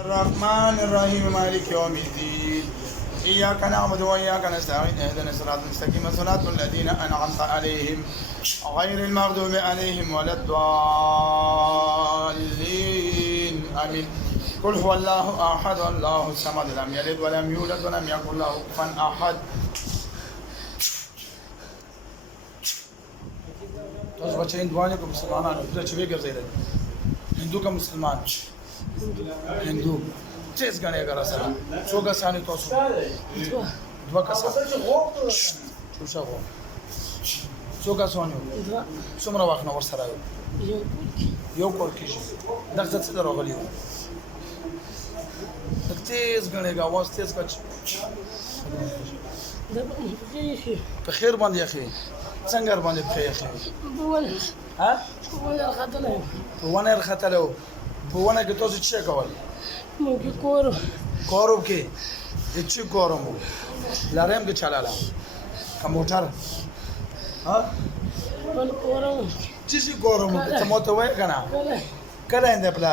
الرحمن الرحيم مالك يوم الدين إياك نعبد وإياك نستعين اهدنا الصراط المستقيم صراط الذين أنعمت عليهم غير المغضوب عليهم ولا الضالين آمين. قل هو الله أحد الله الصمد لم يلد ولم يولد ولم يكن له كفوا أحد. تاسو بچین دوانه کوم مسلمانانو د چې وګر زیاده هندو کا مسلمان هندو چیز غنی غره سره څو کسانی تاسو دوه کسان څو څو کسانی څومره وخت نو سره یو کور کې دغه څه دروغلی تیز غنی غا واس تیز کچ په خیر باندې اخی څنګه باندې په اخی ها ونه خطلو په ونه کې تاسو څه کول مو کې کورو کې چې کورم لارم کې چلاله کمپیوټر ها ول کورم چې کورم ته مو ته وای کنه کله انده بلا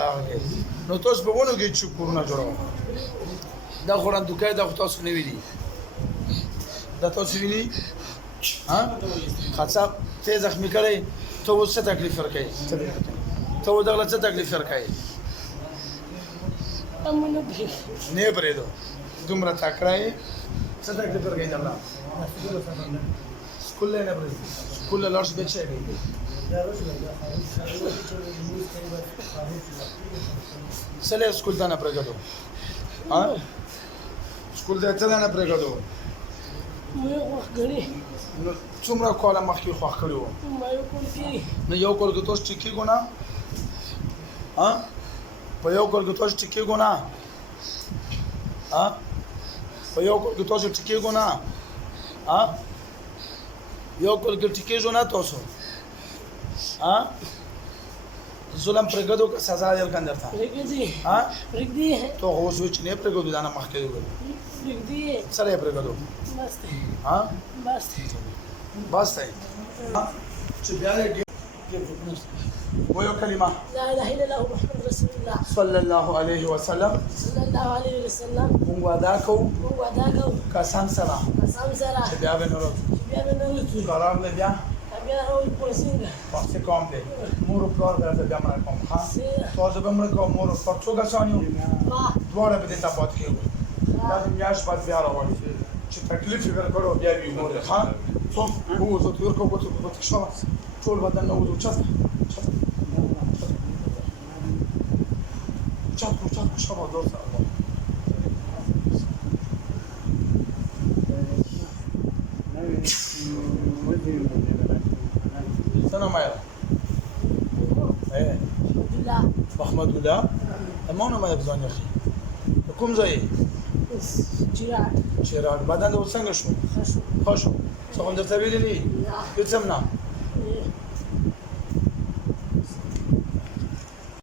نو تاسو په ونه کې چې کورونه جوړو دا خوران دوکای دا تاسو نه ویلي دا تاسو ویلي ها خاصه ته زخمی کړي ته اوس څه تکلیف ورکړي ته و دغه څه تکلیف ورکړي امنه به نه پرېدو دومره تکړه څه تکلیف ورکړي دا سکول نه پرېدو سکول لارش بچي سله سکول ته نه پرېدو ها سکول ته نه پرېدو مې وخت غړي نو څومره کوله مخکې خوښ کړو ما یو کول کې نو یو کول کې تاسو ټکی ګونه ها په یو کول کې تاسو ټکی ګونه ها په یو کول کې تاسو ټکی ګونه ها یو کول کې ټکی ګونه تاسو ها ظلم پرګدو کا سزا یې کندر تھا رګدي ها رګدي تو هو سوچ نه پرګدو دا نه مخکې دی رګدي سره پرګدو بس ها بس بس دی چې بیا دې ویو کلمه لا اله الا الله محمد رسول الله صلی الله علیه وسلم صلی الله علیه وسلم مونږ وعده کوو مو وعده کوو قسم سره قسم سره چې بیا به نه راځو بیا به نه وځو قرار نه بیا بیا او پولیسینګ واسه کوم دی مور پلار به بیا مړ کوم ها تاسو به مړ کوم مور پر څو کسانیو دواړه به تاسو پات کېږي دا میاش پات بیا راوړي چې تکلیف یې ورکړو بیا وی مور ها څو هو زه تور کوم په شو ټول بدن نو وځو چت شو دوسه سلام عليكم ايه لا محمد الله امونه ما يبزون يا اخي کوم ځای جيران شیراز بدن د وسنګ شو خشو خوشو څنګه درته ویلې دي یو څمنه